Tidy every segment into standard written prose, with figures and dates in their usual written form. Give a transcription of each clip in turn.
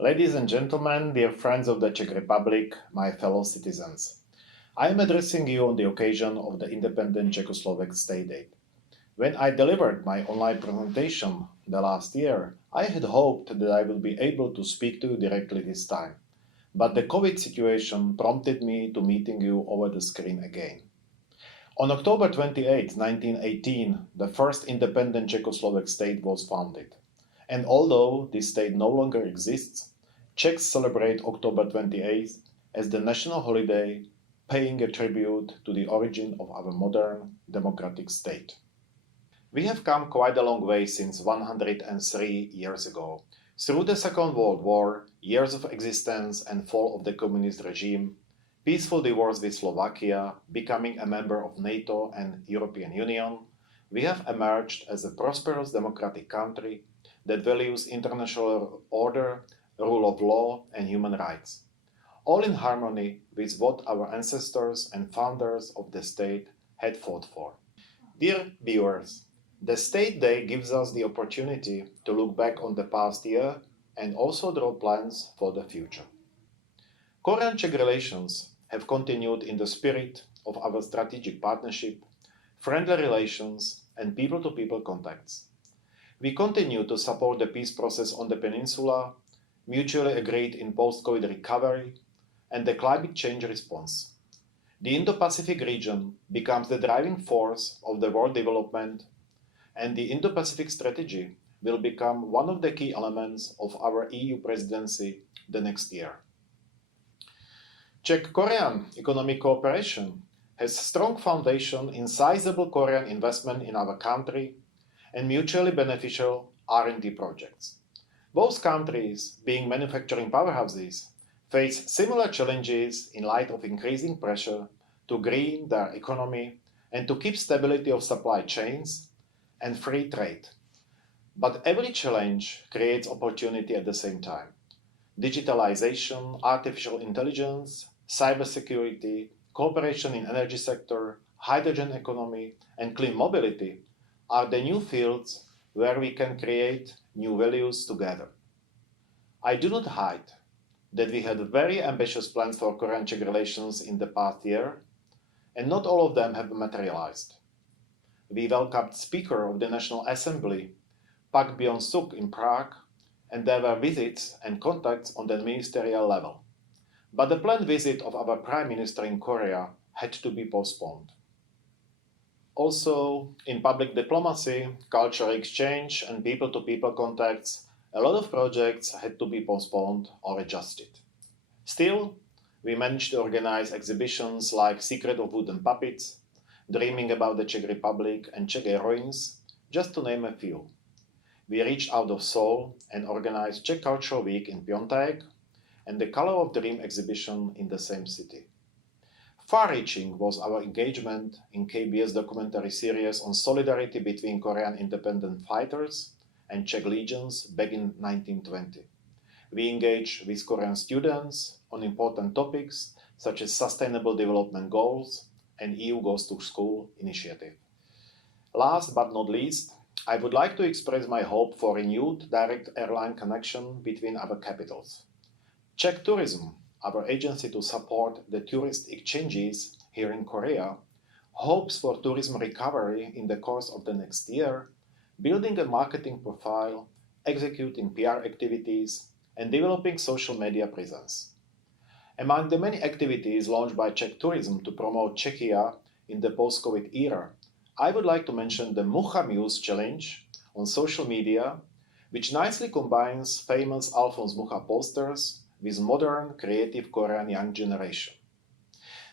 Ladies and gentlemen, dear friends of the Czech Republic, my fellow citizens, I am addressing you on the occasion of the independent Czechoslovak State Day. When I delivered my online presentation the last year, I had hoped that I would be able to speak to you directly this time. But the COVID situation prompted me to meeting you over the screen again. On October 28, 1918, the first independent Czechoslovak state was founded. And although this state no longer exists, Czechs celebrate October 28th as the national holiday, paying a tribute to the origin of our modern democratic state. We have come quite a long way since 103 years ago. Through the Second World War, years of existence and fall of the communist regime, peaceful divorce with Slovakia, becoming a member of NATO and European Union, we have emerged as a prosperous democratic country that values international order, rule of law, and human rights, all in harmony with what our ancestors and founders of the state had fought for. Dear viewers, the State Day gives us the opportunity to look back on the past year and also draw plans for the future. Korean-Czech relations have continued in the spirit of our strategic partnership, friendly relations, and people-to-people contacts. We continue to support the peace process on the peninsula, mutually agreed in post-COVID recovery, and the climate change response. The Indo-Pacific region becomes the driving force of the world development, and the Indo-Pacific strategy will become one of the key elements of our EU presidency the next year. Czech-Korean economic cooperation has strong foundation in sizable Korean investment in our country and mutually beneficial R&D projects. Both countries, being manufacturing powerhouses, face similar challenges in light of increasing pressure to green their economy and to keep stability of supply chains and free trade. But every challenge creates opportunity at the same time. Digitalization, artificial intelligence, cybersecurity, cooperation in energy sector, hydrogen economy, and clean mobility are the new fields where we can create new values together. I do not hide that we had very ambitious plans for Korean-Czech relations in the past year, and not all of them have materialized. We welcomed Speaker of the National Assembly, Pak Byung-suk in Prague, and there were visits and contacts on the ministerial level. But the planned visit of our Prime Minister in Korea had to be postponed. Also, in public diplomacy, cultural exchange, and people-to-people contacts, a lot of projects had to be postponed or adjusted. Still, we managed to organize exhibitions like Secret of Wooden Puppets, Dreaming about the Czech Republic, and Czech Heroines, just to name a few. We reached out of Seoul and organized Czech Cultural Week in Pyeongtaek and the Color of Dream exhibition in the same city. Far-reaching was our engagement in KBS documentary series on solidarity between Korean independent fighters and Czech legions back in 1920. We engaged with Korean students on important topics such as sustainable development goals and EU Goes to School initiative. Last but not least, I would like to express my hope for renewed direct airline connection between our capitals. Czech Tourism, our agency to support the tourist exchanges here in Korea, hopes for tourism recovery in the course of the next year, building a marketing profile, executing PR activities, and developing social media presence. Among the many activities launched by Czech Tourism to promote Czechia in the post-COVID era, I would like to mention the Mucha Muse Challenge on social media, which nicely combines famous Alphonse Mucha posters with modern, creative Korean young generation.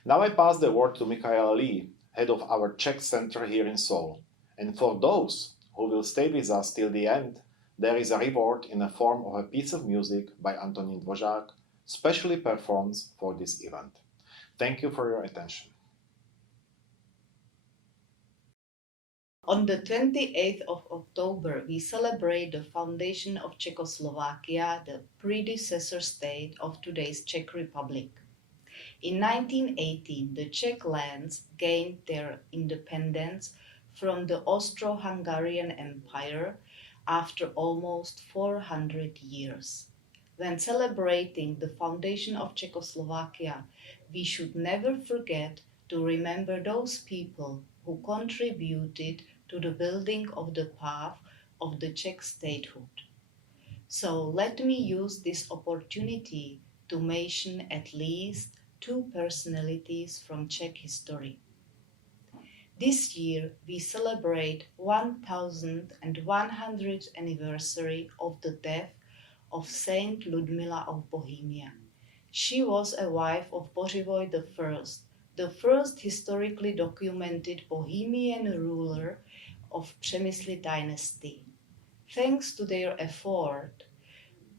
Now I pass the word to Michael Lee, head of our Czech Center here in Seoul. And for those who will stay with us till the end, there is a reward in the form of a piece of music by Antonín Dvořák, specially performed for this event. Thank you for your attention. On the 28th of October, we celebrate the foundation of Czechoslovakia, the predecessor state of today's Czech Republic. In 1918, the Czech lands gained their independence from the Austro-Hungarian Empire after almost 400 years. When celebrating the foundation of Czechoslovakia, we should never forget to remember those people who contributed to the building of the path of the Czech statehood. So let me use this opportunity to mention at least two personalities from Czech history. This year we celebrate 1100th anniversary of the death of Saint Ludmila of Bohemia. She was a wife of Bořivoj I, the first historically documented Bohemian ruler of Přemysly dynasty. Thanks to their effort,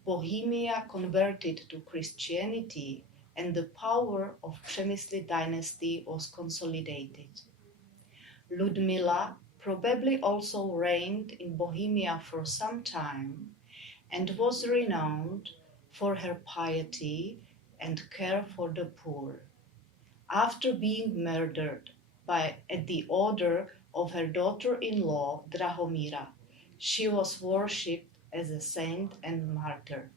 Bohemia converted to Christianity and the power of Přemysly dynasty was consolidated. Ludmila probably also reigned in Bohemia for some time and was renowned for her piety and care for the poor. After being murdered at the order of her daughter-in-law Drahomira, she was worshipped as a saint and martyr.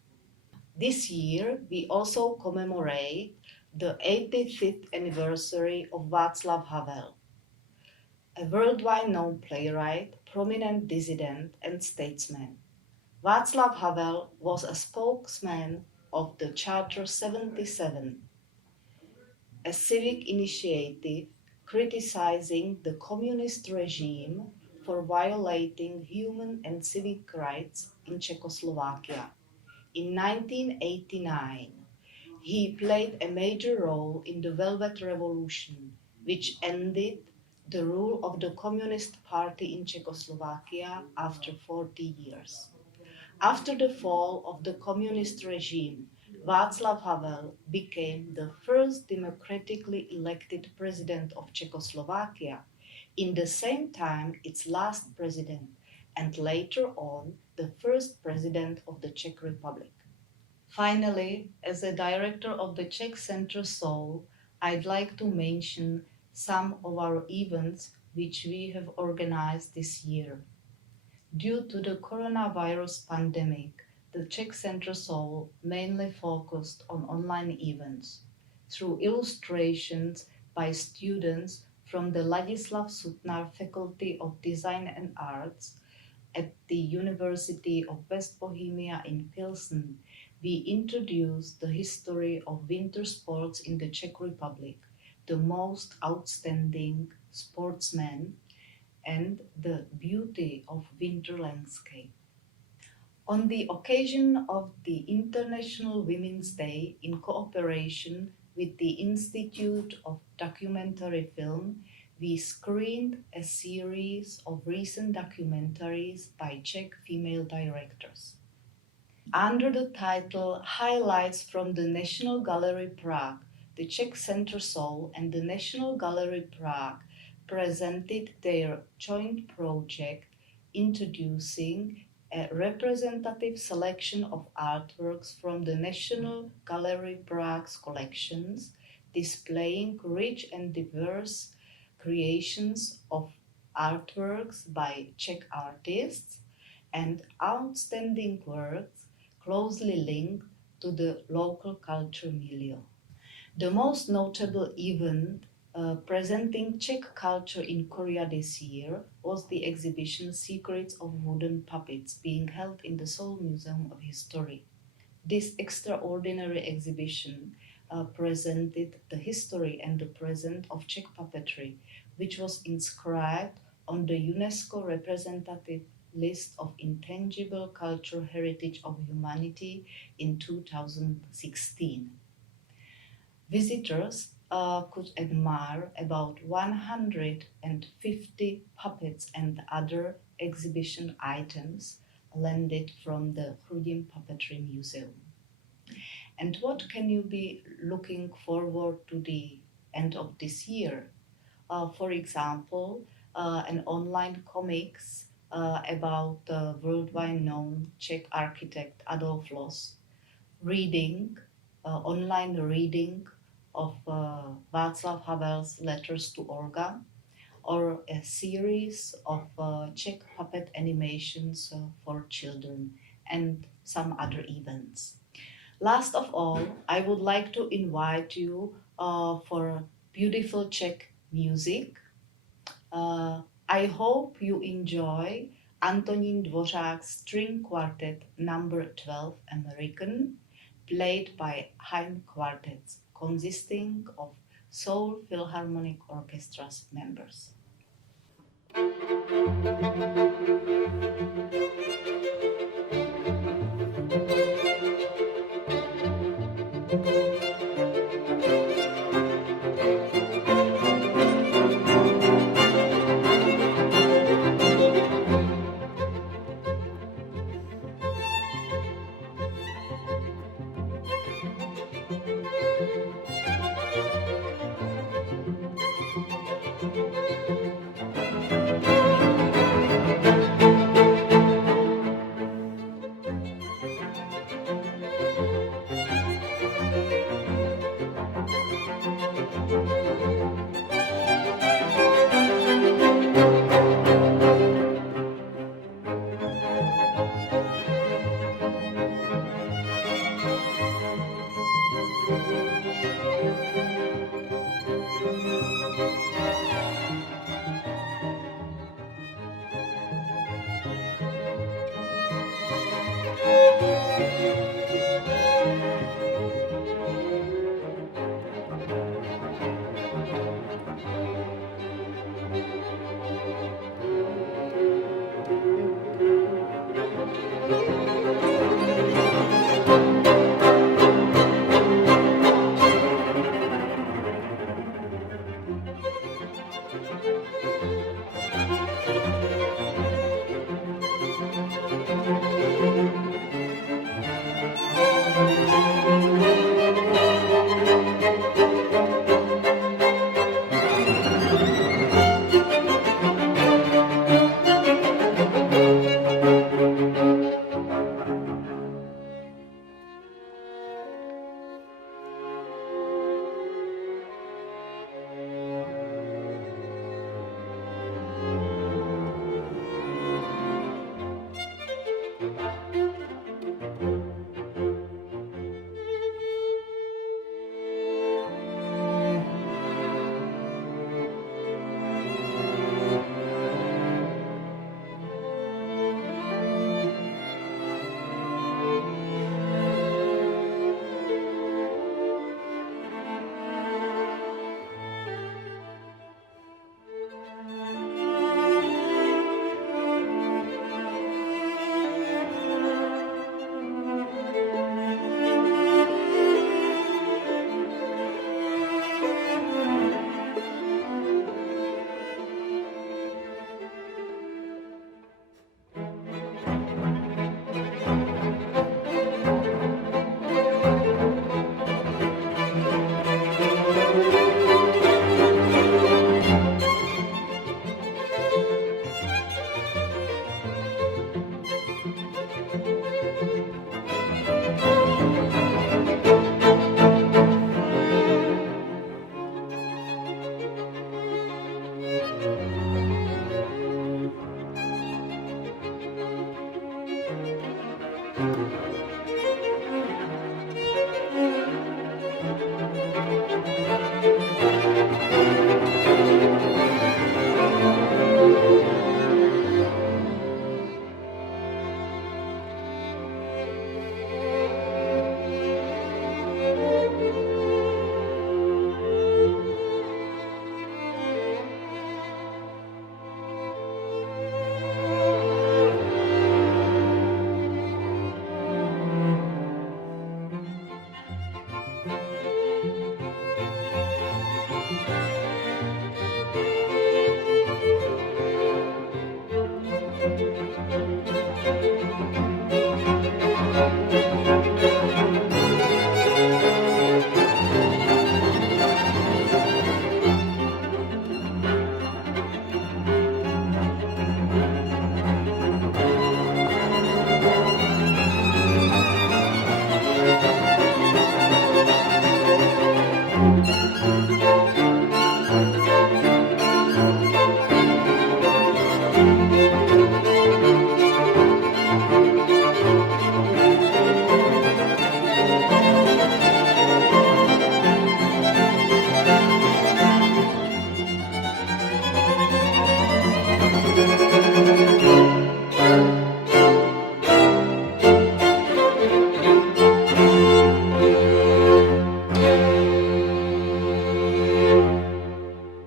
This year we also commemorate the 85th anniversary of Václav Havel, a worldwide known playwright, prominent dissident, and statesman. Václav Havel was a spokesman of the Charter 77, a civic initiative criticizing the communist regime for violating human and civic rights in Czechoslovakia. In 1989, he played a major role in the Velvet Revolution, which ended the rule of the Communist Party in Czechoslovakia after 40 years. After the fall of the communist regime, Václav Havel became the first democratically elected president of Czechoslovakia, in the same time its last president, and later on the first president of the Czech Republic. Finally, as a director of the Czech Center Seoul, I'd like to mention some of our events which we have organized this year. Due to the coronavirus pandemic, the Czech Center Seoul mainly focused on online events. Through illustrations by students from the Ladislav Sutnar Faculty of Design and Arts at the University of West Bohemia in Pilsen, we introduced the history of winter sports in the Czech Republic, the most outstanding sportsmen, and the beauty of winter landscape. On the occasion of the International Women's Day, in cooperation with the Institute of Documentary Film, we screened a series of recent documentaries by Czech female directors. Under the title Highlights from the National Gallery Prague, the Czech Center Seoul and the National Gallery Prague presented their joint project introducing a representative selection of artworks from the National Gallery Prague's collections, displaying rich and diverse creations of artworks by Czech artists and outstanding works closely linked to the local culture milieu. The most notable event presenting Czech culture in Korea this year was the exhibition Secrets of Wooden Puppets being held in the Seoul Museum of History. This extraordinary exhibition presented the history and the present of Czech puppetry, which was inscribed on the UNESCO representative list of intangible cultural heritage of humanity in 2016. Visitors could admire about 150 puppets and other exhibition items landed from the Chrudim Puppetry Museum. And what can you be looking forward to the end of this year? For example, an online comics about the worldwide known Czech architect Adolf Loos, online reading of Václav Havel's Letters to Olga, or a series of Czech puppet animations for children, and some other events. Last of all, I would like to invite you for beautiful Czech music. I hope you enjoy Antonín Dvořák's String Quartet number 12 American, played by Haim Quartets, consisting of Seoul Philharmonic Orchestra's members.